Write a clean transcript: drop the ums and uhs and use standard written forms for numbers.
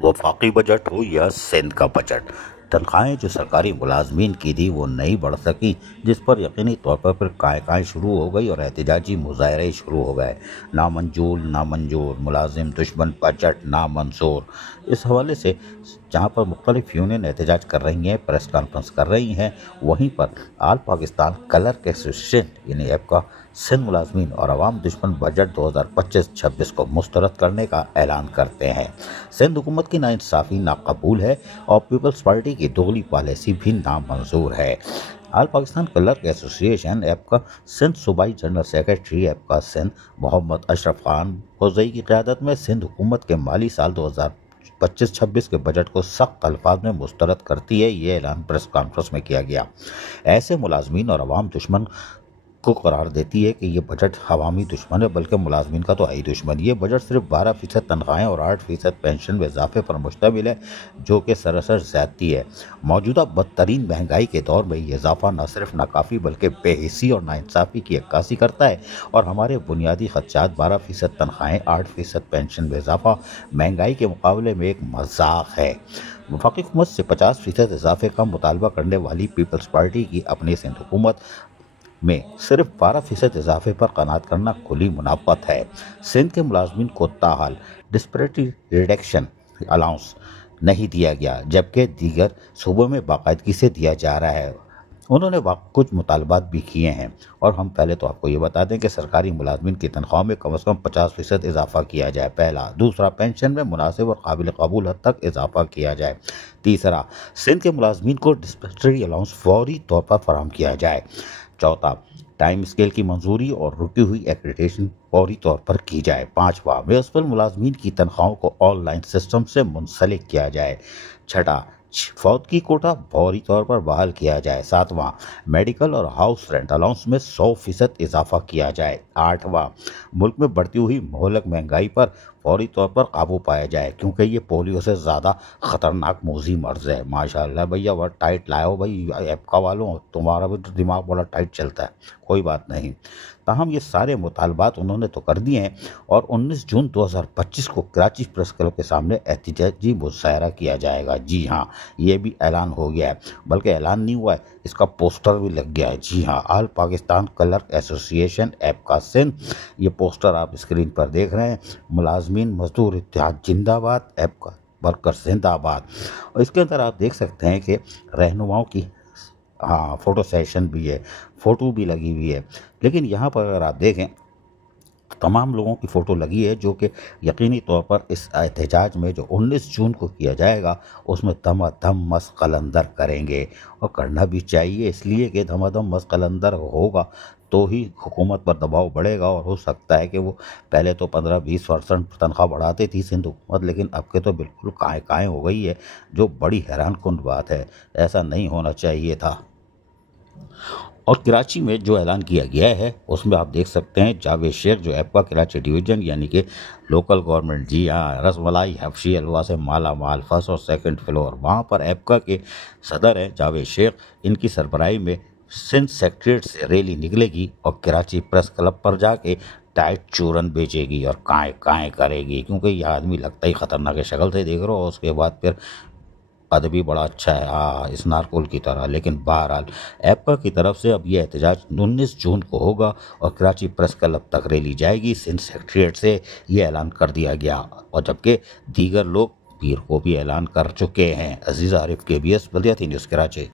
वफाकी बजट हो या सिंध का बजट, तनख्वाहें जो सरकारी मुलाजमीन की थी वो नहीं बढ़ सकी, जिस पर यकीनी तौर पर फिर काय शुरू हो गई और एहतजाजी मुजाहरे शुरू हो गए। नामंजूर नामंजूर, मुलाजिम दुश्मन बजट नामंजूर। इस हवाले से जहाँ पर मुख्तलिफ यूनियन एहतजाज कर रही हैं, प्रेस कॉन्फ्रेंस कर रही हैं, वहीं पर आल पाकिस्तान क्लर्क एसोसिएशन यानी ऐप का सिंध मुलाजमीन और अवाम दुश्मन बजट 2025-26 को मुस्तरद करने का ऐलान करते हैं। सिंध हुकूमत की नाइंसाफ़ी नाकबूल है और पीपल्स पार्टी की दोगली पॉलिसी भी नामंजूर है। आल पाकिस्तान क्लर्क एसोसिएशन ऐप का सिंध सूबाई जनरल सेक्रेटरी ऐप का सिंध मोहम्मद अशरफ खान फौजई की क़यादत में सिंध हुकूमत के माली साल 2025-26 के बजट को सख्त अल्फाज में मुस्तरद करती है। ये ऐलान प्रेस कॉन्फ्रेंस में किया गया। ऐसे मुलाजमीन और अवाम दुश्मन को करार देती है कि ये बजट अवामी दुश्मन है, बल्कि मुलाजमीन का तो है ही दुश्मन। ये बजट सिर्फ 12% तनख्वाहें और 8% पेंशन में इजाफे पर मुश्तमिल है, जो कि सरासर ज़्यादती है। मौजूदा बदतरीन महंगाई के दौर में ये इजाफा न सिर्फ नाकाफ़ी बल्कि बेहिसी और नाइंसाफ़ी की अक्कासी करता है और हमारे बुनियादी खदशात 12% तनख्वाहें 8% पेंशन में इजाफा महंगाई के मुकाबले में एक मजाक है। वफाकी हुकूमत से 50% इजाफे का मुतालबा करने वाली पीपल्स पार्टी की अपनी सिंध हुकूमत में सिर्फ 12% इजाफे पर कनात करना खुली मुनाफत है। सिंध के मुलाजमीन को ताहाल डिस्पैरिटी रिडक्शन अलाउंस नहीं दिया गया, जबकि दीगर सूबों में बाकायदगी से दिया जा रहा है। उन्होंने कुछ मुतालबात भी किए हैं और हम पहले तो आपको ये बता दें कि सरकारी मुलाजमीन की तनख्वाह में कम से कम 50% इजाफा किया जाए, पहला। दूसरा, पेंशन में मुनासिब और काबिल कबूल हद तक इजाफा किया जाए। तीसरा, सिंध के मुलाजमीन को डिस्पैरिटी अलाउंस फौरी तौर पर फराहम किया जाए। चौथा, टाइम स्केल की मंजूरी और रुकी हुई एक्रेडिटेशन फौरी तौर पर की जाए। पाँचवा, म्युनिसिपल मुलाजमीन की तनख्वाहों को ऑनलाइन सिस्टम से मुंसलिक किया जाए। छठा, फौत की कोटा फौरी तौर पर बहाल किया जाए। सातवां, मेडिकल और हाउस रेंट अलाउंस में 100% इजाफा किया जाए। आठवां, मुल्क में बढ़ती हुई मोहलक महंगाई पर फौरी तौर पर काबू पाया जाए, क्योंकि ये पोलियो से ज़्यादा ख़तरनाक मोजी मर्ज है। माशाल्लाह भैया, बहुत टाइट लाए हो भाई ऐपका वालों, तुम्हारा भी तो दिमाग बड़ा टाइट चलता है। कोई बात नहीं, ताहम ये सारे मुतालबात उन्होंने तो कर दिए हैं और 19 जून 2025 को कराची प्रेस क्लब के सामने एहतजाजी मुजाहरा किया जाएगा। जी हाँ, ये भी ऐलान हो गया है, बल्कि ऐलान नहीं हुआ है, इसका पोस्टर भी लग गया है। जी हाँ, आल पाकिस्तान क्लर्क एसोसिएशन ऐप का सिंध, ये पोस्टर आप स्क्रीन पर देख रहे हैं। मुलाजमीन मजदूर इत्तेहाद जिंदाबाद, ऐप का वर्कर जिंदाबाद। और इसके अंदर आप देख सकते हैं कि रहनुमाओं की फ़ोटो सेशन भी है, फ़ोटो भी लगी हुई है। लेकिन यहाँ पर अगर आप देखें, तमाम लोगों की फ़ोटो लगी है जो कि यकीनी तौर पर इस एहतजाज में जो 19 जून को किया जाएगा उसमें धमाधम मस्त कलंदर करेंगे। और करना भी चाहिए, इसलिए कि धमाधम मस्त कलंदर होगा तो ही हुकूमत पर दबाव बढ़ेगा। और हो सकता है कि वो पहले तो 15-20% तनख्वाह बढ़ाती थी सिंध हुकूमत, लेकिन अब के तो बिल्कुल काएँ हो गई है, जो बड़ी हैरान कुन बात है। ऐसा नहीं होना चाहिए था। और कराची में जो ऐलान किया गया है उसमें आप देख सकते हैं जावेद शेख, जो ऐप का कराची डिवीज़न यानी कि लोकल गवर्नमेंट, जी हाँ, रसमलाई हफ्शी हलवा से माला माल, फर्स्ट और सेकंड फ्लोर, वहाँ पर ऐपका के सदर हैं जावेद शेख। इनकी सरबराही में सिंध सेक्रेटरीट से रैली निकलेगी और कराची प्रेस क्लब पर जाके टाइट चूरन बेचेगी और काएँ करेगी, क्योंकि यह आदमी लगता ही ख़तरनाक है, शक्ल से देख रहे हो। उसके बाद फिर अदबी बड़ा अच्छा है, इस नारकोल की तरह। लेकिन बहरहाल ऐपका की तरफ से अब ये एहतजाज 19 जून को होगा और कराची प्रेस क्लब तक रैली जाएगी। सिंध सेक्रेटरीट से ये ऐलान कर दिया गया, और जबकि दीगर लोग पीर को भी ऐलान कर चुके हैं। अजीज़ आरिफ, KBS बल्दियाती न्यूज़, कराची।